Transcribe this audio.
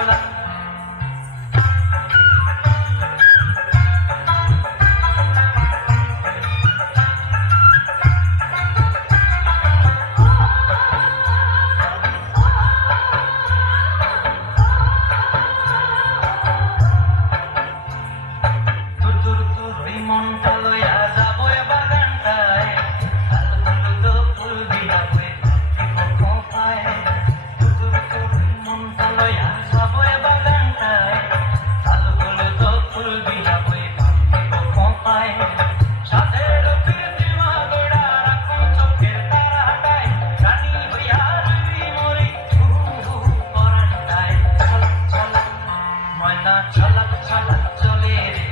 ছলা মনটা লইয়া যাবো এবার গানটায় আলো ফুল দিয়া হয়ে খোপায় মনটা লইয়া যাবো এবার গানটায় আলো ফুল দিয়া হয়ে খোপায় সাথের প্রীতিমা গোড়া রাখুন চোখের তারাটায় রানী হইয়া রবি মরি পরানটায় ছলা ছলা ময়না ছলা ছলা চলে রে